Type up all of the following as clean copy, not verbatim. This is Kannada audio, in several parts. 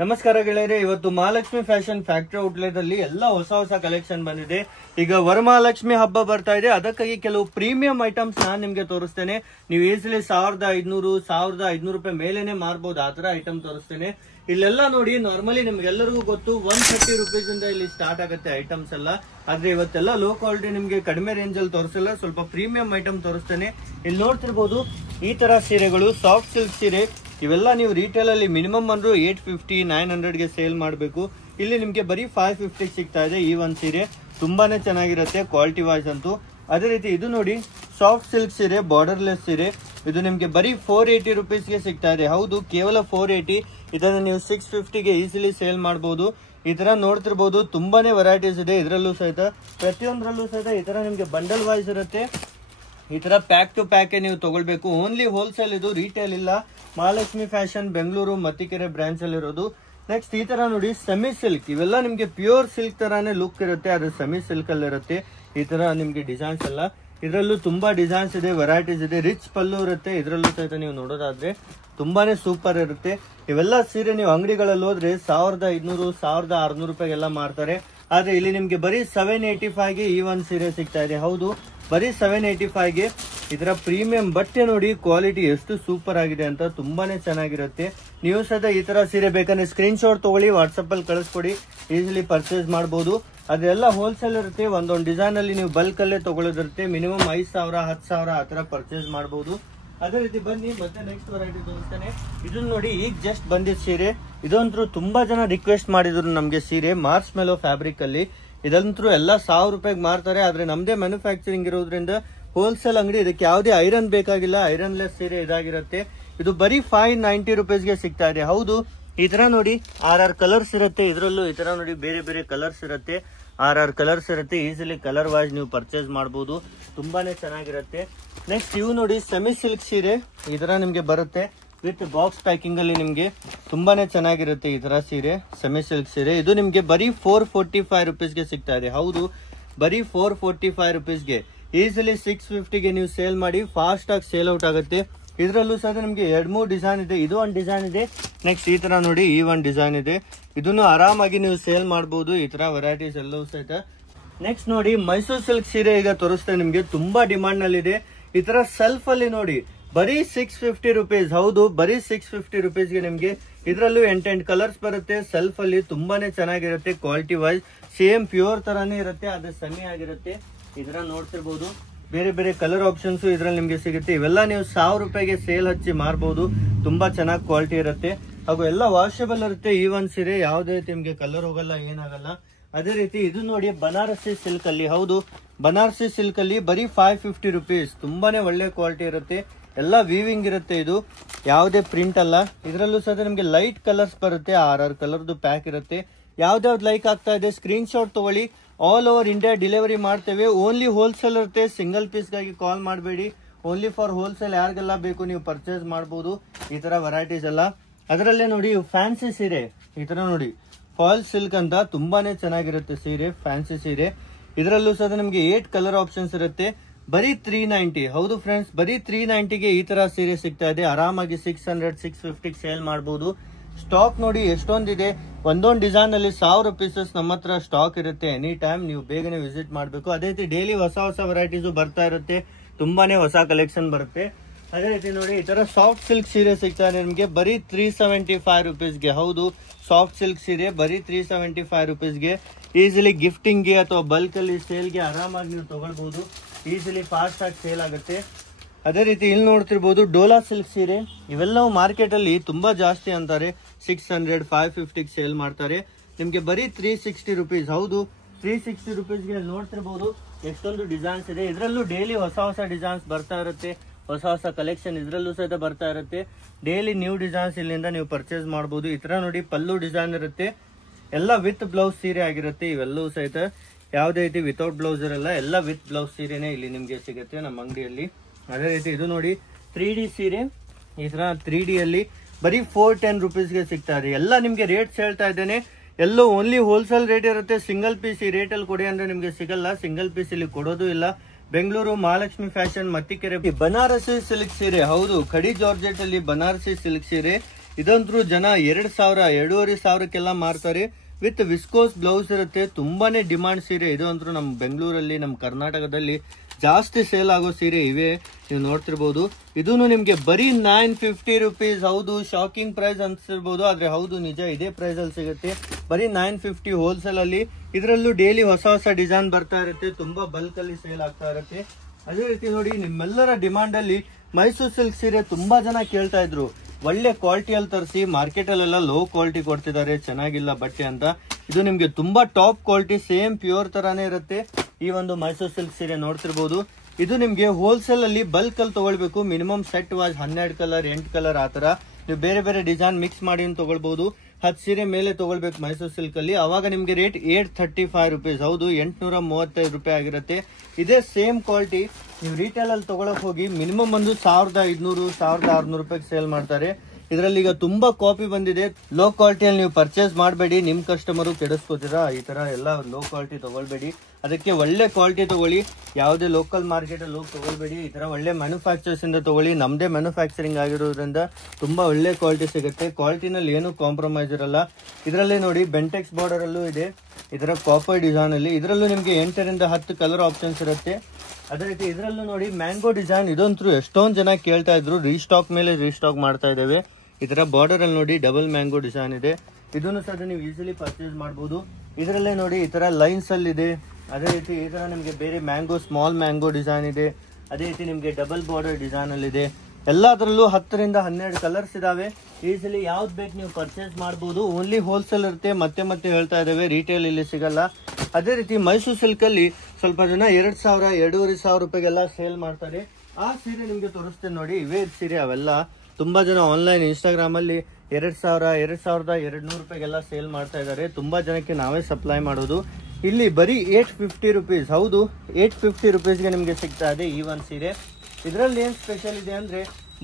ನಮಸ್ಕಾರ ಗೆಳೆಯರೆ, ಇವತ್ತು ಮಹಾಲಕ್ಷ್ಮಿ ಫ್ಯಾಷನ್ ಫ್ಯಾಕ್ಟರಿ ಔಟ್ಲೆಟ್ ಅಲ್ಲಿ ಎಲ್ಲ ಹೊಸ ಕಲೆಕ್ಷನ್ ಬಂದಿದೆ. ಈಗ ವರಮಹಾಲಕ್ಷ್ಮಿ ಹಬ್ಬ ಬರ್ತಾ ಇದೆ, ಅದಕ್ಕಾಗಿ ಕೆಲವು ಪ್ರೀಮಿಯಂ ಐಟಮ್ಸ್ ನಾನು ನಿಮ್ಗೆ ತೋರಿಸ್ತೇನೆ. ನೀವು ಈಸಿಲಿ 1500 ರೂಪಾಯಿ ಮೇಲೇನೆ ಮಾರ್ಬೋದು, ಆತರ ಐಟಮ್ ತೋರಿಸ್ತೇನೆ. ಇಲ್ಲೆಲ್ಲ ನೋಡಿ, ನಾರ್ಮಲಿ ನಿಮ್ಗೆಲ್ಲರಿಗೂ ಗೊತ್ತು 130 ರುಪೀಸ್ ಇಂದ ಇಲ್ಲಿ ಸ್ಟಾರ್ಟ್ ಆಗುತ್ತೆ ಐಟಮ್ಸ್ ಎಲ್ಲ. ಆದ್ರೆ ಇವತ್ತೆಲ್ಲ ಲೋ ಕ್ವಾಲಿಟಿ ನಿಮ್ಗೆ ಕಡಿಮೆ ರೇಂಜ್ ಅಲ್ಲಿ ತೋರಿಸಲ್ಲ, ಸ್ವಲ್ಪ ಪ್ರೀಮಿಯಂ ಐಟಮ್ ತೋರಿಸ್ತೇನೆ. ಇಲ್ಲಿ ನೋಡ್ತಿರ್ಬೋದು ಈ ತರ ಸೀರೆಗಳು, ಸಾಫ್ಟ್ ಸಿಲ್ಕ್ ಸೀರೆ. ಇವೆಲ್ಲ ನೀವು ರಿಟೇಲ್ ಅಲ್ಲಿ ಮಿನಿಮಮ್ ಅಂದ್ರೂ 850-900 ಗೆ ಸೇಲ್ ಮಾಡಬೇಕು. ಇಲ್ಲಿ ನಿಮ್ಗೆ ಬರೀ 550 ಸಿಗ್ತಾ ಇದೆ. ಈ ಒಂದ್ ಸೀರೆ ತುಂಬಾನೇ ಚೆನ್ನಾಗಿರುತ್ತೆ ಕ್ವಾಲಿಟಿ ವೈಸ್ ಅಂತೂ. ಅದೇ ರೀತಿ ಇದು ನೋಡಿ, ಸಾಫ್ಟ್ ಸಿಲ್ಕ್ ಸೀರೆ, ಬಾರ್ಡರ್ಲೆಸ್ ಸೀರೆ. ಇದು ನಿಮ್ಗೆ ಬರೀ 480 ರುಪೀಸ್ಗೆ ಸಿಗ್ತಾ ಇದೆ. ಹೌದು, ಕೇವಲ 480. ಇದನ್ನ ನೀವು 650 ಗೆ ಈಸಿಲಿ ಸೇಲ್ ಮಾಡಬಹುದು. ಈ ತರ ನೋಡ್ತಿರ್ಬೋದು, ತುಂಬಾನೇ ವೆರೈಟೀಸ್ ಇದೆ. ಇದರಲ್ಲೂ ಸಹಿತ ಪ್ರತಿಯೊಂದರಲ್ಲೂ ಸಹಿತ ಈ ತರ ನಿಮ್ಗೆ ಬಂಡಲ್ ವೈಸ್ ಇರುತ್ತೆ. ಈ ತರ ಪ್ಯಾಕ್ ಟು ಪ್ಯಾಕ್ ನೀವು ತಗೊಳ್ಬೇಕು. ಓನ್ಲಿ ಹೋಲ್ಸೇಲ್, ಇದು ರಿಟೇಲ್ ಇಲ್ಲ. ಮಹಾಲಕ್ಷ್ಮಿ ಫ್ಯಾಷನ್ ಬೆಂಗಳೂರು ಮತ್ತಿಕೆರೆ ಬ್ರಾಂಚ್ ಅಲ್ಲಿ ಇರೋದು. ನೆಕ್ಸ್ಟ್ ಈ ತರ ನೋಡಿ, ಸೆಮಿ ಸಿಲ್ಕ್. ಇವೆಲ್ಲ ನಿಮ್ಗೆ ಪ್ಯೂರ್ ಸಿಲ್ಕ್ ತರಾನೇ ಲುಕ್ ಇರುತ್ತೆ, ಅದು ಸೆಮಿ ಸಿಲ್ಕ್ ಅಲ್ಲಿ ಇರುತ್ತೆ. ಈ ತರ ನಿಮ್ಗೆ ಡಿಸೈನ್ಸ್ ಎಲ್ಲ, ಇದರಲ್ಲೂ ತುಂಬಾ ಡಿಸೈನ್ಸ್ ಇದೆ, ವೆರೈಟೀಸ್ ಇದೆ. ರಿಚ್ ಪಲ್ಲು ಇರುತ್ತೆ. ಇದರಲ್ಲೂ ಸಹಿತ ನೀವು ನೋಡೋದಾದ್ರೆ ತುಂಬಾನೇ ಸೂಪರ್ ಇರುತ್ತೆ. ಇವೆಲ್ಲ ಸೀರೆ ನೀವು ಅಂಗಡಿಗಳಲ್ಲಿ ಹೋದ್ರೆ 1500-1600 ರೂಪಾಯಿಗೆಲ್ಲ ಮಾರ್ತಾರೆ. ಆದ್ರೆ ಇಲ್ಲಿ ನಿಮ್ಗೆ ಬರೀ 785ಗೆ ಈ ಒಂದ್ ಸೀರೆ ಸಿಗ್ತಾ ಇದೆ. ಹೌದು, ಬರೀ 785ಗೆ. ಇದರ ಪ್ರೀಮಿಯಂ ಬಟ್ಟೆ ನೋಡಿ, ಕ್ವಾಲಿಟಿ ಎಷ್ಟು ಸೂಪರ್ ಆಗಿದೆ ಅಂತ, ತುಂಬಾನೇ ಚೆನ್ನಾಗಿರುತ್ತೆ. ನೀವು ಸಹ ಈ ತರ ಸೀರೆ ಬೇಕಂದ್ರೆ ಸ್ಕ್ರೀನ್ ಶಾಟ್ ತಗೊಳ್ಳಿ, ವಾಟ್ಸಪ್ ಅಲ್ಲಿ ಕಳಿಸ್ಕೊಡಿ, ಈಸಿಲಿ ಪರ್ಚೇಸ್ ಮಾಡಬಹುದು. ಅದೆಲ್ಲ ಹೋಲ್ಸೇಲ್ ಇರುತ್ತೆ. ಒಂದೊಂದು ಡಿಸೈನ್ ಅಲ್ಲಿ ನೀವು ಬಲ್ಕ್ ಅಲ್ಲೇ ತಗೊಳ್ಳೋದಿರುತ್ತೆ. ಮಿನಿಮಮ್ 5000, 10,000 ಆ ತರ ಪರ್ಚೇಸ್ ಮಾಡಬಹುದು. ಅದೇ ರೀತಿ ಬನ್ನಿ ಮತ್ತೆ ನೆಕ್ಸ್ಟ್ ವೆರೈಟಿ ತೋರಿಸ್ತಾನೆ. ಇದನ್ನ ನೋಡಿ, ಈಗ ಜಸ್ಟ್ ಬಂದಿದ್ದ ಸೀರೆ. ಇದಂತೂ ತುಂಬಾ ಜನ ರಿಕ್ವೆಸ್ಟ್ ಮಾಡಿದ್ರು ನಮ್ಗೆ ಸೀರೆ, ಮಾರ್ಚ್ ಮೆಲೋ ಫ್ಯಾಬ್ರಿಕ್ ಅಲ್ಲಿ. ಇದಂತೂ ಎಲ್ಲ 1000 ರೂಪಾಯಿಗೆ ಮಾರ್ತಾರೆ. ಆದ್ರೆ ನಮ್ದೇ ಮ್ಯಾನುಫ್ಯಾಕ್ಚರಿಂಗ್ ಇರೋದ್ರಿಂದ ಹೋಲ್ಸೇಲ್ ಅಂಗಡಿ, ಇದಕ್ಕೆ ಯಾವುದೇ ಐರನ್ ಬೇಕಾಗಿಲ್ಲ. ಐರನ್ಲೆಸ್ ಸೀರೆ ಇದಾಗಿರುತ್ತೆ. ಇದು ಬರೀ 590 ರುಪೀಸ್ಗೆ ಸಿಗ್ತಾ ಇದೆ. ಹೌದು, ಈ ತರ ನೋಡಿ 6 ಕಲರ್ಸ್ ಇರುತ್ತೆ. ಇದರಲ್ಲೂ ಈ ತರ ನೋಡಿ ಬೇರೆ ಬೇರೆ ಕಲರ್ಸ್ ಇರುತ್ತೆ. 6 ಕಲರ್ಸ್ ಇರುತ್ತೆ. ಈಸಿಲಿ ಕಲರ್ ವೈಸ್ ನೀವು ಪರ್ಚೇಸ್ ಮಾಡಬಹುದು. ತುಂಬಾನೇ ಚೆನ್ನಾಗಿರುತ್ತೆ. ನೆಕ್ಸ್ಟ್ ಇವು ನೋಡಿ, ಸೆಮಿ ಸಿಲ್ಕ್ ಸೀರೆ. ಈ ತರ ನಿಮ್ಗೆ ಬರುತ್ತೆ ವಿತ್ ಬಾಕ್ಸ್ ಪ್ಯಾಕಿಂಗ್ ಅಲ್ಲಿ. ನಿಮ್ಗೆ ತುಂಬಾನೇ ಚೆನ್ನಾಗಿರುತ್ತೆ ಈ ತರ ಸೀರೆ, ಸೆಮಿ ಸಿಲ್ಕ್ ಸೀರೆ. ಇದು ನಿಮ್ಗೆ ಬರೀ 445 ರುಪೀಸ್ಗೆ ಸಿಗ್ತಾ ಇದೆ. ಹೌದು, ಬರೀ 445 ರುಪೀಸ್ಗೆ. ಈಸಿಲಿ 650ಗೆ ನೀವು ಸೇಲ್ ಮಾಡಿ, ಫಾಸ್ಟ್ ಆಗಿ ಸೇಲ್ ಔಟ್ ಆಗುತ್ತೆ. ಇದರಲ್ಲೂ ಸಹ ನಿಮ್ಗೆ 2-3 ಡಿಸೈನ್ ಇದೆ. ಇದು ಒಂದು ಡಿಸೈನ್ ಇದೆ. ನೆಕ್ಸ್ಟ್ ಈ ತರ ನೋಡಿ, ಈ ಒಂದು ಡಿಸೈನ್ ಇದೆ. ಇದನ್ನು ಆರಾಮಾಗಿ ನೀವು ಸೇಲ್ ಮಾಡಬಹುದು. ಈ ತರ ವೆರೈಟೀಸ್ ಎಲ್ಲವೂ ಸಹಿತ. ನೆಕ್ಸ್ಟ್ ನೋಡಿ, ಮೈಸೂರು ಸಿಲ್ಕ್ ಸೀರೆ ಈಗ ತೋರಿಸ್ತೇನೆ ನಿಮ್ಗೆ. ತುಂಬಾ ಡಿಮಾಂಡ್ ನಲ್ಲಿ ಇದೆ. ಈ ತರ ಸೆಲ್ಫ್ ಅಲ್ಲಿ ನೋಡಿ, ಬರೀ 650 ರುಪೀಸ್. ಹೌದು, ಬರೀ 650 ರುಪೀಸ್ಗೆ ನಿಮ್ಗೆ. ಇದರಲ್ಲೂ 8 ಕಲರ್ಸ್ ಬರುತ್ತೆ. ಸೆಲ್ಫ್ ಅಲ್ಲಿ ತುಂಬಾನೇ ಚೆನ್ನಾಗಿರುತ್ತೆ ಕ್ವಾಲಿಟಿ ವೈಸ್. ಸೇಮ್ ಪ್ಯೂರ್ ತರಾನೇ ಇರುತ್ತೆ, ಅದು ಸೆಮಿ ಆಗಿರುತ್ತೆ. ಇದರ ನೋಡ್ತಿರ್ಬೋದು, ಬೇರೆ ಬೇರೆ ಕಲರ್ ಆಪ್ಷನ್ಸ್ ಇದ್ರಲ್ಲಿ ನಿಮ್ಗೆ ಸಿಗುತ್ತೆ. ಇವೆಲ್ಲ ನೀವು 1000 ರೂಪಾಯಿಗೆ ಸೇಲ್ ಹಚ್ಚಿ ಮಾರ್ಬಹುದು. ತುಂಬಾ ಚೆನ್ನಾಗಿ ಕ್ವಾಲಿಟಿ ಇರುತ್ತೆ, ಹಾಗೂ ಎಲ್ಲ ವಾಷಬಲ್ ಇರುತ್ತೆ. ಈ ಒಂದ್ ಸೀರೆ ಯಾವುದೇ ರೀತಿ ನಿಮ್ಗೆ ಕಲರ್ ಹೋಗಲ್ಲ, ಏನಾಗಲ್ಲ. ಅದೇ ರೀತಿ ಇದು ನೋಡಿ, ಬನಾರಸಿ ಸಿಲ್ಕ್ ಅಲ್ಲಿ. ಹೌದು, ಬನಾರಸಿ ಸಿಲ್ಕ್ ಅಲ್ಲಿ ಬರೀ 550 ರುಪೀಸ್. ತುಂಬಾನೇ ಒಳ್ಳೆ ಕ್ವಾಲಿಟಿ ಇರುತ್ತೆ. ಎಲ್ಲ ವೀವಿಂಗ್ ಇರುತ್ತೆ. ಇದು ಯಾವುದೇ ಪ್ರಿಂಟ್ ಅಲ್ಲ. ಇದರಲ್ಲೂ ಸಹ ನಿಮ್ಗೆ ಲೈಟ್ ಕಲರ್ಸ್ ಬರುತ್ತೆ. 6 ಕಲರ್ದು ಪ್ಯಾಕ್ ಇರುತ್ತೆ. ಯಾವ್ದಾವ್ದು ಲೈಕ್ ಆಗ್ತಾ ಇದೆ ಸ್ಕ್ರೀನ್ ಶಾಟ್ ತಗೊಳ್ಳಿ. ಆಲ್ ಓವರ್ ಇಂಡಿಯಾ ಡೆಲಿವರಿ ಮಾಡ್ತೇವೆ. ಓನ್ಲಿ ಹೋಲ್ಸೇಲ್ ಇರುತ್ತೆ. ಸಿಂಗಲ್ ಪೀಸ್ಗಾಗಿ ಕಾಲ್ ಮಾಡಬೇಡಿ. ಓನ್ಲಿ ಫಾರ್ ಹೋಲ್ಸೇಲ್ ಯಾರಿಗೆಲ್ಲ ಬೇಕು ನೀವು ಪರ್ಚೇಸ್ ಮಾಡಬಹುದು. ಈ ತರ ವೆರೈಟೀಸ್ ಎಲ್ಲ. ಅದರಲ್ಲೇ ನೋಡಿ, ಫ್ಯಾನ್ಸಿ ಸೀರೆ. ಈ ತರ ನೋಡಿ, ಫಾಲ್ ಸಿಲ್ಕ್ ಅಂತ, ತುಂಬಾನೇ ಚೆನ್ನಾಗಿರುತ್ತೆ ಸೀರೆ, ಫ್ಯಾನ್ಸಿ ಸೀರೆ. ಇದರಲ್ಲೂ ಸಹ ನಿಮ್ಗೆ 8 ಕಲರ್ ಆಪ್ಷನ್ಸ್ ಇರುತ್ತೆ. ಬರೀ 390. ಹೌದು ಫ್ರೆಂಡ್ಸ್, ಬರೀ 390ಗೆ ಈ ತರ ಸೀರೆ ಸಿಗ್ತಾ ಇದೆ. ಆರಾಮಾಗಿ 600-650 ಸೇಲ್ ಮಾಡಬಹುದು. ಸ್ಟಾಕ್ ನೋಡಿ ಎಷ್ಟೊಂದಿದೆ. ಒಂದೊಂದು ಡಿಸೈನ್ ಅಲ್ಲಿ 1000 ಪೀಸಸ್ ನಮ್ಮ ಹತ್ರ ಸ್ಟಾಕ್ ಇರುತ್ತೆ. ಎನಿ ಟೈಮ್ ನೀವು ಬೇಗನೆ ವಿಸಿಟ್ ಮಾಡಬೇಕು. ಅದೇ ರೀತಿ ಡೈಲಿ ಹೊಸ ವೆರೈಟೀಸ್ ಬರ್ತಾ ಇರುತ್ತೆ. ತುಂಬಾನೇ ಹೊಸ ಕಲೆಕ್ಷನ್ ಬರುತ್ತೆ. ಅದೇ ರೀತಿ ನೋಡಿ, ಈ ತರ ಸಾಫ್ಟ್ ಸಿಲ್ಕ್ ಸೀರೆ ಸಿಗ್ತಾ ಇದೆ ನಿಮ್ಗೆ ಬರೀ 375 ರುಪೀಸ್ಗೆ. ಹೌದು, ಸಾಫ್ಟ್ ಸಿಲ್ಕ್ ಸೀರೆ ಬರೀ 375 ರುಪೀಸ್ಗೆ. ಈಸಿಲಿ ಗಿಫ್ಟಿಂಗ್ಗೆ ಅಥವಾ ಬಲ್ಕ್ ಅಲ್ಲಿ ಸೇಲ್ಗೆ ಆರಾಮಾಗಿ ನೀವು ತಗೊಳ್ಬಹುದು. ಈಸಿಲಿ ಫಾಸ್ಟ್ ಆಗಿ ಸೇಲ್ ಆಗುತ್ತೆ. ಅದೇ ರೀತಿ ಇಲ್ಲಿ ನೋಡ್ತಿರ್ಬೋದು, ಡೋಲಾ ಸಿಲ್ಕ್ ಸೀರೆ. ಇವೆಲ್ಲವೂ ಮಾರ್ಕೆಟ್ ಅಲ್ಲಿ ತುಂಬಾ ಜಾಸ್ತಿ ಅಂತಾರೆ. 600-550 ಸೇಲ್ ಮಾಡ್ತಾರೆ. ನಿಮ್ಗೆ ಬರೀ 360 ರುಪೀಸ್. ಹೌದು, 360 ರುಪೀಸ್ಗೆ ನೋಡ್ತಿರ್ಬೋದು ಎಷ್ಟೊಂದು ಡಿಸೈನ್ಸ್ ಇದೆ. ಇದರಲ್ಲೂ ಡೈಲಿ ಹೊಸ ಡಿಸೈನ್ಸ್ ಬರ್ತಾ ಇರುತ್ತೆ. ಹೊಸ ಕಲೆಕ್ಷನ್ ಇದರಲ್ಲೂ ಸಹಿತ ಬರ್ತಾ ಇರುತ್ತೆ. ಡೈಲಿ ನ್ಯೂ ಡಿಸೈನ್ಸ್ ಇಲ್ಲಿಂದ ನೀವು ಪರ್ಚೇಸ್ ಮಾಡಬಹುದು. ಈ ತರ ನೋಡಿ, ಪಲ್ಲು ಡಿಸೈನ್ ಇರುತ್ತೆ. ಎಲ್ಲ ವಿತ್ ಬ್ಲೌಸ್ ಸೀರೆ ಆಗಿರುತ್ತೆ. ಇವೆಲ್ಲವೂ ಸಹಿತ ಯಾವುದೇ ರೀತಿ ವಿತೌಟ್ ಬ್ಲೌಸ್ ಇರಲ್ಲ. ಎಲ್ಲ ವಿತ್ ಬ್ಲೌಸ್ ಸೀರೆನೇ ಇಲ್ಲಿ ನಿಮ್ಗೆ ಸಿಗುತ್ತೆ ನಮ್ಮ ಅಂಗಡಿಯಲ್ಲಿ. ಅದೇ ರೀತಿ ಇದು ನೋಡಿ, 3D ಸೀರೆ. ಈ ತರ 3D ಅಲ್ಲಿ ಬರೀ 410 ರುಪೀಸ್ಗೆ ಸಿಗ್ತಾ ಇದೆ. ಎಲ್ಲ ನಿಮ್ಗೆ ರೇಟ್ಸ್ ಹೇಳ್ತಾ ಇದ್ದೇನೆ. ಎಲ್ಲೋ ಓನ್ಲಿ ಹೋಲ್ಸೇಲ್ ರೇಟ್ ಇರುತ್ತೆ. ಸಿಂಗಲ್ ಪೀಸ್ ಈ ರೇಟ್ ಅಲ್ಲಿ ಕೊಡಿ ಅಂದ್ರೆ ನಿಮ್ಗೆ ಸಿಗಲ್ಲ. ಸಿಂಗಲ್ ಪೀಸ್ ಇಲ್ಲಿ ಕೊಡೋದು ಇಲ್ಲ. ಬೆಂಗಳೂರು ಮಹಾಲಕ್ಷ್ಮಿ ಫ್ಯಾಷನ್ ಮತ್ತಿಕೆರೆ ಬನಾರಸಿ ಸಿಲ್ಕ್ ಸೀರೆ. ಹೌದು, ಖಡಿ ಜಾರ್ಜೆಟ್ ಅಲ್ಲಿ ಬನಾರಸಿ ಸಿಲ್ಕ್ ಸೀರೆ. ಇದಂತೂ ಜನ 2,000 2,500ಕ್ಕೆಲ್ಲ ಮಾರ್ತಾರೆ. ವಿತ್ ವಿಸ್ಕೋಸ್ ಬ್ಲೌಸ್ ಇರುತ್ತೆ. ತುಂಬಾನೇ ಡಿಮಾಂಡ್ ಸೀರೆ ಇದು. ಅಂತೂ ನಮ್ಮ ಬೆಂಗಳೂರಲ್ಲಿ, ನಮ್ಮ ಕರ್ನಾಟಕದಲ್ಲಿ ಜಾಸ್ತಿ ಸೇಲ್ ಆಗೋ ಸೀರೆ ಇವೆ. ನೀವು ನೋಡ್ತಿರ್ಬೋದು. ಇದೂನು ನಿಮ್ಗೆ ಬರೀ 950 ರುಪೀಸ್. ಹೌದು, ಶಾಕಿಂಗ್ ಪ್ರೈಸ್ ಅನ್ಸಿರ್ಬೋದು, ಆದ್ರೆ ಹೌದು ನಿಜ, ಇದೇ ಪ್ರೈಸ್ ಅಲ್ಲಿ ಸಿಗುತ್ತೆ. ಬರೀ 950 ಹೋಲ್ಸೇಲ್ ಅಲ್ಲಿ. ಇದರಲ್ಲೂ ಡೈಲಿ ಹೊಸ ಹೊಸ ಡಿಸೈನ್ ಬರ್ತಾ ಇರುತ್ತೆ. ತುಂಬಾ ಬಲ್ಕ್ ಅಲ್ಲಿ ಸೇಲ್ ಆಗ್ತಾ ಇರುತ್ತೆ. ಅದೇ ರೀತಿ ನೋಡಿ, ನಿಮ್ಮೆಲ್ಲರ ಡಿಮಾಂಡ್ ಅಲ್ಲಿ ಮೈಸೂರು ಸಿಲ್ಕ್ ಸೀರೆ ತುಂಬಾ ಜನ ಕೇಳ್ತಾ ಇದ್ರು. ಒಳ್ಳೆ ಕ್ವಾಲಿಟಿಯಲ್ಲಿ ತರಿಸಿ, ಮಾರ್ಕೆಟ್ ಅಲ್ಲೆಲ್ಲ ಲೋ ಕ್ವಾಲಿಟಿ ಕೊಡ್ತಿದ್ದಾರೆ, ಚೆನ್ನಾಗಿಲ್ಲ ಬಟ್ಟೆ ಅಂತ. ಇದು ನಿಮ್ಗೆ ತುಂಬಾ ಟಾಪ್ ಕ್ವಾಲಿಟಿ, ಸೇಮ್ ಪ್ಯೂರ್ ತರಾನೇ ಇರುತ್ತೆ. ಈ ಒಂದು ಮೈಸೂರು ಸಿಲ್ಕ್ ಸೀರೆ ನೋಡ್ತಿರ್ಬೋದು. ಇದು ನಿಮ್ಗೆ ಹೋಲ್ಸೇಲ್ ಅಲ್ಲಿ ಬಲ್ಕ್ ಅಲ್ಲಿ ತಗೊಳ್ಬೇಕು. Minimum set was 12 colour 8 colour ಆತರ. ನೀವು ಬೇರೆ ಬೇರೆ ಡಿಸೈನ್ ಮಿಕ್ಸ್ ಮಾಡಿ ತಗೊಳ್ಬಹುದು. 10 ಸೀರೆ ಮೇಲೆ ತಗೊಳ್ಬೇಕು ಮೈಸೂರು ಸಿಲ್ಕ್ ಅಲ್ಲಿ. ಅವಾಗ ನಿಮ್ಗೆ ರೇಟ್ 835 ರುಪೀಸ್. ಹೌದು, 835 ರೂಪಾಯಿ ಆಗಿರುತ್ತೆ. ಇದೇ ಸೇಮ್ ಕ್ವಾಲಿಟಿ ನೀವು ರಿಟೇಲ್ ಅಲ್ಲಿ ತಗೊಳಕ್ ಹೋಗಿ ಮಿನಿಮಮ್ ಒಂದು 1500 1600 ರೂಪಾಯಿಗೆ ಸೇಲ್ ಮಾಡ್ತಾರೆ. ಇದರಲ್ಲಿ ಈಗ ತುಂಬಾ ಕಾಪಿ ಬಂದಿದೆ. ಲೋ ಕ್ವಾಲಿಟಿಯಲ್ಲಿ ನೀವು ಪರ್ಚೇಸ್ ಮಾಡಬೇಡಿ, ನಿಮ್ ಕಸ್ಟಮರ್ ಕೆಡಿಸ್ಕೋತೀರಾ. ಈ ತರ ಎಲ್ಲ ಲೋ ಕ್ವಾಲಿಟಿ ತಗೊಳ್ಬೇಡಿ. ಅದಕ್ಕೆ ಒಳ್ಳೆ ಕ್ವಾಲಿಟಿ ತಗೊಳ್ಳಿ. ಯಾವುದೇ ಲೋಕಲ್ ಮಾರ್ಕೆಟ್ ಅಲ್ಲಿ ಹೋಗಿ ತಗೊಳ್ಬೇಡಿ. ಈ ತರ ಒಳ್ಳೆ ಮ್ಯಾನುಫ್ಯಾಕ್ಚರ್ಸ್ ಇಂದ ತಗೊಳ್ಳಿ. ನಮ್ದೇ ಮ್ಯಾನುಫ್ಯಾಕ್ಚರಿಂಗ್ ಆಗಿರೋದ್ರಿಂದ ತುಂಬಾ ಒಳ್ಳೆ ಕ್ವಾಲಿಟಿ ಸಿಗುತ್ತೆ. ಕ್ವಾಲಿಟಿನಲ್ಲಿ ಏನು ಕಾಂಪ್ರಮೈಸ್ ಇರಲ್ಲ. ಇದರಲ್ಲಿ ನೋಡಿ, ಬೆಂಟೆಕ್ಸ್ ಬಾರ್ಡರ್ ಅಲ್ಲೂ ಇದೆ. ಇದರ ಕಾಪರ್ ಡಿಸೈನ್ ಅಲ್ಲಿ. ಇದರಲ್ಲೂ ನಿಮ್ಗೆ 8 ರಿಂದ 10 ಕಲರ್ ಆಪ್ಷನ್ಸ್ ಇರುತ್ತೆ. ಅದೇ ರೀತಿ ಇದರಲ್ಲೂ ನೋಡಿ, ಮ್ಯಾಂಗೋ ಡಿಸೈನ್. ಇದಂತೂ ಎಷ್ಟೊಂದು ಜನ ಕೇಳ್ತಾ ಇದ್ರು. ರೀಸ್ಟಾಕ್ ಮೇಲೆ ರೀಸ್ಟಾಕ್ ಮಾಡ್ತಾ ಇದ್ದೇವೆ. ಈ ತರ ಬಾರ್ಡರ್ ಅಲ್ಲಿ ನೋಡಿ, ಡಬಲ್ ಮ್ಯಾಂಗೋ ಡಿಸೈನ್ ಇದೆ. ಇದನ್ನು ಸಹ ನೀವು ಈಸಿಲಿ ಪರ್ಚೇಸ್ ಮಾಡಬಹುದು. ಇದರಲ್ಲೇ ನೋಡಿ, ಈ ತರ ಲೈನ್ಸ್ ಅಲ್ಲಿ ಇದೆ. ಅದೇ ರೀತಿ ಈ ತರ ನಿಮ್ಗೆ ಬೇರೆ ಮ್ಯಾಂಗೋ, ಸ್ಮಾಲ್ ಮ್ಯಾಂಗೋ ಡಿಸೈನ್ ಇದೆ. ಅದೇ ರೀತಿ ನಿಮ್ಗೆ ಡಬಲ್ ಬಾರ್ಡರ್ ಡಿಸೈನ್ ಅಲ್ಲಿ ಇದೆ. ಎಲ್ಲದರಲ್ಲೂ 10 ರಿಂದ 12 ಕಲರ್ಸ್ ಇದಾವೆ. ಈಸಿಲಿ ಯಾವ್ದು ಬೇಕು ನೀವು ಪರ್ಚೇಸ್ ಮಾಡಬಹುದು. ಓನ್ಲಿ ಹೋಲ್ಸೇಲ್ ಇರುತ್ತೆ. ಮತ್ತೆ ಹೇಳ್ತಾ ಇದ್ದೇವೆ, ರಿಟೇಲ್ ಇಲ್ಲಿ ಸಿಗಲ್ಲ. ಅದೇ ರೀತಿ ಮೈಸೂರು ಸಿಲ್ಕ್ ಅಲ್ಲಿ ಸ್ವಲ್ಪ ಜನ 2,000 2,500 ರೂಪಾಯಿಗೆಲ್ಲ ಸೇಲ್ ಮಾಡ್ತಾರೆ. ಆ ಸೀರೆ ನಿಮ್ಗೆ ತೋರಿಸ್ತೇನೆ ನೋಡಿ. ಇವೇ ಸೀರೆ ಅವೆಲ್ಲ. ತುಂಬಾ ಜನ ಆನ್ಲೈನ್ ಇನ್ಸ್ಟಾಗ್ರಾಮ್ ಅಲ್ಲಿ 2,000 2,200 ರೂಪಾಯಿಗೆಲ್ಲ ಸೇಲ್ ಮಾಡ್ತಾ ಇದ್ದಾರೆ. ತುಂಬಾ ಜನಕ್ಕೆ ನಾವೇ ಸಪ್ಲೈ ಮಾಡೋದು. ಇಲ್ಲಿ ಬರೀ 850 ರುಪೀಸ್. ಹೌದು, 850 ರುಪೀಸ್ಗೆ ನಿಮ್ಗೆ ಸಿಗ್ತಾ ಇದೆ ಈ ಒಂದು ಸೀರೆ. ಇದರಲ್ಲಿ ಏನ್ ಸ್ಪೆಷಲ್ ಇದೆ ಅಂದ್ರೆ,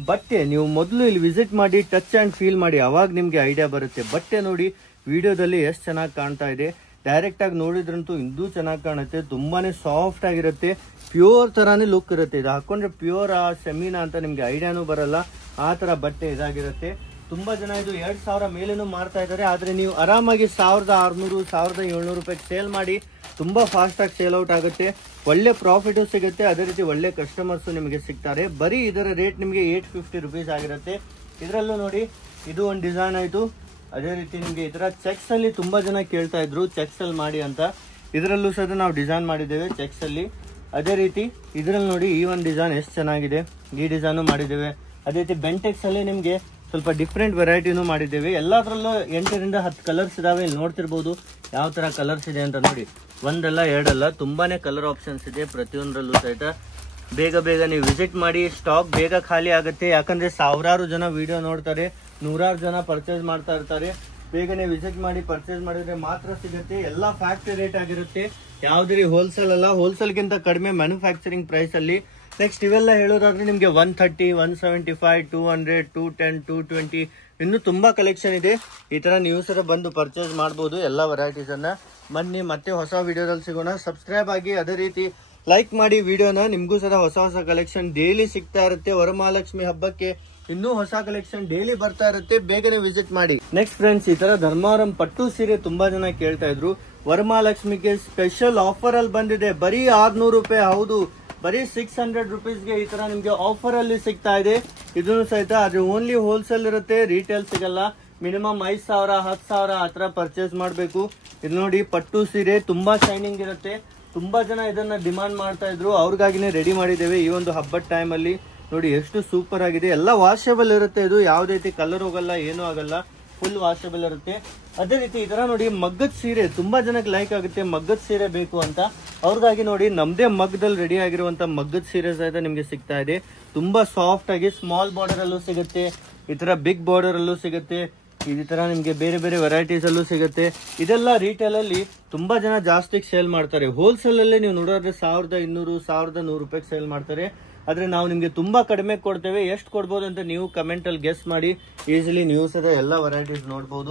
ಬಟ್ಟೆ ನೀವು ಮೊದಲು ಇಲ್ಲಿ ವಿಸಿಟ್ ಮಾಡಿ, ಟಚ್ ಅಂಡ್ ಫೀಲ್ ಮಾಡಿ, ಅವಾಗ ನಿಮ್ಗೆ ಐಡಿಯಾ ಬರುತ್ತೆ. ಬಟ್ಟೆ ನೋಡಿ, ವಿಡಿಯೋದಲ್ಲಿ ಎಷ್ಟು ಚೆನ್ನಾಗಿ ಕಾಣ್ತಾ ಇದೆ. ಡೈರೆಕ್ಟ್ ಆಗಿ ನೋಡಿದ್ರಂತೂ ಇನ್ನೂ ಚೆನ್ನಾಗಿ ಕಾಣುತ್ತೆ. ತುಂಬಾನೇ ಸಾಫ್ಟ್ ಆಗಿರುತ್ತೆ. ಪ್ಯೂರ್ ತರಾನೇ ಲುಕ್ ಇರುತ್ತೆ. ಇದು ಹಾಕೊಂಡ್ರೆ ಪ್ಯೂರ್ ಸೆಮಿನಾ ಅಂತ ನಿಮ್ಗೆ ಐಡಿಯಾನು ಬರಲ್ಲ. ಆ ತರ ಬಟ್ಟೆ ಇದಾಗಿರುತ್ತೆ. ತುಂಬಾ ಜನ ಇದು 2,000 ಮೇಲೇನು ಮಾರ್ತಾ ಇದ್ದಾರೆ. ಆದ್ರೆ ನೀವು ಆರಾಮಾಗಿ 1,600 1,700 ರೂಪಾಯಿಗೆ ಸೇಲ್ ಮಾಡಿ ತುಂಬಾ ಫಾಸ್ಟ್ ಆಗಿ ಸೇಲ್ ಔಟ್ ಆಗುತ್ತೆ. ಒಳ್ಳೆ ಪ್ರಾಫಿಟ್ ಸಿಗುತ್ತೆ. ಅದೇ ರೀತಿ ಒಳ್ಳೆ ಕಸ್ಟಮರ್ಸ್ ನಿಮಗೆ ಸಿಗ್ತಾರೆ. ಬರೀ ಇದರ ರೇಟ್ ನಿಮಗೆ 850 ರುಪೀಸ್ ಆಗಿರುತ್ತೆ. ಇದರಲ್ಲೂ ನೋಡಿ, ಇದು ಒಂದು ಡಿಸೈನ್ ಆಯ್ತು. ಅದೇ ರೀತಿ ನಿಮ್ಗೆ ಇದರ ಚೆಕ್ಸ್ ಅಲ್ಲಿ ತುಂಬಾ ಜನ ಕೇಳ್ತಾ ಇದ್ರು, ಚೆಕ್ಸ್ ಅಲ್ಲಿ ಮಾಡಿ ಅಂತ. ಇದರಲ್ಲೂ ಸಹ ನಾವು ಡಿಸೈನ್ ಮಾಡಿದ್ದೇವೆ ಚೆಕ್ಸ್ ಅಲ್ಲಿ. ಅದೇ ರೀತಿ ಇದರಲ್ಲಿ ನೋಡಿ, ಈ ಒಂದು ಡಿಸೈನ್ ಎಷ್ಟು ಚೆನ್ನಾಗಿದೆ. ಈ ಡಿಸೈನು ಮಾಡಿದ್ದೇವೆ. ಅದೇ ರೀತಿ ಬೆಂಟೆಕ್ಸ್ ಅಲ್ಲಿ ನಿಮ್ಗೆ ಸ್ವಲ್ಪ ಡಿಫ್ರೆಂಟ್ ವೆರೈಟಿನೂ ಮಾಡಿದ್ದೇವೆ. ಎಲ್ಲದರಲ್ಲೂ 8 ರಿಂದ 10 ಕಲರ್ಸ್ ಇದಾವೆ. ಇಲ್ಲಿ ನೋಡ್ತಿರ್ಬೋದು ಯಾವ ತರ ಕಲರ್ಸ್ ಇದೆ ಅಂತ ನೋಡಿ. ಒಂದಲ್ಲ ಎರಡಲ್ಲ, ತುಂಬಾನೇ ಕಲರ್ ಆಪ್ಷನ್ಸ್ ಇದೆ ಪ್ರತಿಯೊಂದರಲ್ಲೂ ಸಹಿತ. ಬೇಗ ನೀವು ವಿಸಿಟ್ ಮಾಡಿ. ಸ್ಟಾಕ್ ಬೇಗ ಖಾಲಿ ಆಗುತ್ತೆ. ಯಾಕಂದ್ರೆ ಸಾವಿರಾರು ಜನ ವಿಡಿಯೋ ನೋಡ್ತಾರೆ, 100 ಜನ ಪರ್ಚೇಸ್ ಮಾಡ್ತಾ ಇರ್ತಾರೆ. ಬೇಗನೆ ವಿಸಿಟ್ ಮಾಡಿ ಪರ್ಚೇಸ್ ಮಾಡಿದ್ರೆ ಮಾತ್ರ ಸಿಗುತ್ತೆ. ಎಲ್ಲ ಫ್ಯಾಕ್ಟರಿ ರೇಟ್ ಆಗಿರುತ್ತೆ. ಯಾವ್ದ್ರಿ ಹೋಲ್ಸೇಲ್ ಅಲ್ಲ. ಹೋಲ್ಸೇಲ್ಗಿಂತ ಕಡಿಮೆ ಮ್ಯಾನುಫ್ಯಾಕ್ಚರಿಂಗ್ ಪ್ರೈಸ್ ಅಲ್ಲಿ. ನೆಕ್ಸ್ಟ್ ಇವೆಲ್ಲ ಹೇಳೋದಾದ್ರೆ ನಿಮ್ಗೆ 130 175 200 210 220 ಇನ್ನು ತುಂಬಾ ಕಲೆಕ್ಷನ್ ಇದೆ. ಈ ತರ ನೀವು ಸಹ ಬಂದು ಪರ್ಚೇಸ್ ಮಾಡಬಹುದು ಎಲ್ಲ ವೆರೈಟೀಸ್ ಅನ್ನ. ಬನ್ನಿ ಮತ್ತೆ ಹೊಸ ವಿಡಿಯೋದಲ್ಲಿ ಸಿಗೋಣ. ಸಬ್ಸ್ಕ್ರೈಬ್ ಆಗಿ, ಅದೇ ರೀತಿ ಲೈಕ್ ಮಾಡಿ ವಿಡಿಯೋನ. ನಿಮ್ಗೂ ಸಹ ಹೊಸ ಕಲೆಕ್ಷನ್ ಡೈಲಿ ಸಿಗ್ತಾ ಇರುತ್ತೆ. ವರಮಹಾಲಕ್ಷ್ಮಿ ಹಬ್ಬಕ್ಕೆ ಇನ್ನೂ ಹೊಸ ಕಲೆಕ್ಷನ್ ಡೈಲಿ ಬರ್ತಾ ಇರುತ್ತೆ. ಬೇಗನೆ ವಿಸಿಟ್ ಮಾಡಿ. ನೆಕ್ಸ್ಟ್ ಫ್ರೆಂಡ್ಸ್, ಈ ತರ ಧರ್ಮವರಂ ಪಟ್ಟು ಸೀರೆ ತುಂಬಾ ಜನ ಕೇಳ್ತಾ ಇದ್ರು. ವರಮಹಾಲಕ್ಷ್ಮಿಗೆ ಸ್ಪೆಷಲ್ ಆಫರ್ ಅಲ್ಲಿ ಬಂದಿದೆ. ಬರೀ 600 ರೂಪಾಯಿ. ಹೌದು, ಬರೀ 600 ರುಪೀಸ್ಗೆ ಈ ತರ ನಿಮ್ಗೆ ಆಫರ್ ಅಲ್ಲಿ ಸಿಗ್ತಾ ಇದೆ. ಇದನ್ನು ಸಹಿತ. ಆದ್ರೆ ಓನ್ಲಿ ಹೋಲ್ಸೇಲ್ ಇರುತ್ತೆ, ರಿಟೇಲ್ ಸಿಗಲ್ಲ. ಮಿನಿಮಮ್ 5,000 10,000 ಆತರ ಪರ್ಚೇಸ್ ಮಾಡಬೇಕು. ಇದು ನೋಡಿ, ಪಟ್ಟು ಸೀರೆ ತುಂಬಾ ಶೈನಿಂಗ್ ಇರುತ್ತೆ. ತುಂಬಾ ಜನ ಇದನ್ನ ಡಿಮಾಂಡ್ ಮಾಡ್ತಾ ಇದ್ರು. ಅವ್ರಿಗಾಗಿನೇ ರೆಡಿ ಮಾಡಿದ್ದೇವೆ ಈ ಒಂದು ಹಬ್ಬದ ಟೈಮ್ ಅಲ್ಲಿ. ನೋಡಿ ಎಷ್ಟು ಸೂಪರ್ ಆಗಿದೆ. ಎಲ್ಲ ವಾಷೇಬಲ್ ಇರುತ್ತೆ. ಇದು ಯಾವುದೇ ರೀತಿ ಕಲರ್ ಹೋಗಲ್ಲ, ಏನೂ ಆಗಲ್ಲ. ಫುಲ್ ವಾಷೇಬಲ್ ಇರುತ್ತೆ. ಅದೇ ರೀತಿ ಇದರ ನೋಡಿ, ಮಗ್ಗದ ಸೀರೆ ತುಂಬಾ ಜನಕ್ಕೆ ಲೈಕ್ ಆಗುತ್ತೆ. ಮಗ್ಗದ ಸೀರೆ ಬೇಕು ಅಂತ ಅವ್ರಿಗಾಗಿ ನೋಡಿ, ನಮ್ದೇ ಮಗ್ಗದಲ್ಲಿ ರೆಡಿ ಆಗಿರುವಂತ ಮಗ್ಗದ ಸೀರೆ ಸಹಿತ ನಿಮ್ಗೆ ಸಿಗ್ತಾ ಇದೆ. ತುಂಬಾ ಸಾಫ್ಟ್ ಆಗಿ ಸ್ಮಾಲ್ ಬಾರ್ಡರ್ ಅಲ್ಲೂ ಸಿಗುತ್ತೆ. ಈ ತರ ಬಿಗ್ ಬಾರ್ಡರ್ ಅಲ್ಲೂ ಸಿಗುತ್ತೆ. ಈ ತರ ನಿಮ್ಗೆ ಬೇರೆ ಬೇರೆ ವೆರೈಟೀಸ್ ಅಲ್ಲೂ ಸಿಗುತ್ತೆ. ಇದೆಲ್ಲ ರಿಟೇಲ್ ಅಲ್ಲಿ ತುಂಬಾ ಜನ ಜಾಸ್ತಿ ಸೇಲ್ ಮಾಡ್ತಾರೆ. ಹೋಲ್ಸೇಲ್ ಅಲ್ಲಿ ನೀವು ನೋಡೋದ್ರೆ 1,200 1,100 ರೂಪಾಯಿಗೆ ಸೇಲ್ ಮಾಡ್ತಾರೆ. ಆದ್ರೆ ನಾವು ನಿಮ್ಗೆ ತುಂಬಾ ಕಡಿಮೆ ಕೊಡ್ತೇವೆ. ಎಷ್ಟು ಕೊಡ್ಬೋದು ಅಂತ ನೀವು ಕಮೆಂಟ್ ಅಲ್ಲಿ ಗೆಸ್ ಮಾಡಿ. ಈಸಿಲಿ ನೀವು ಸಹ ಎಲ್ಲ ವೆರೈಟೀಸ್ ನೋಡಬಹುದು.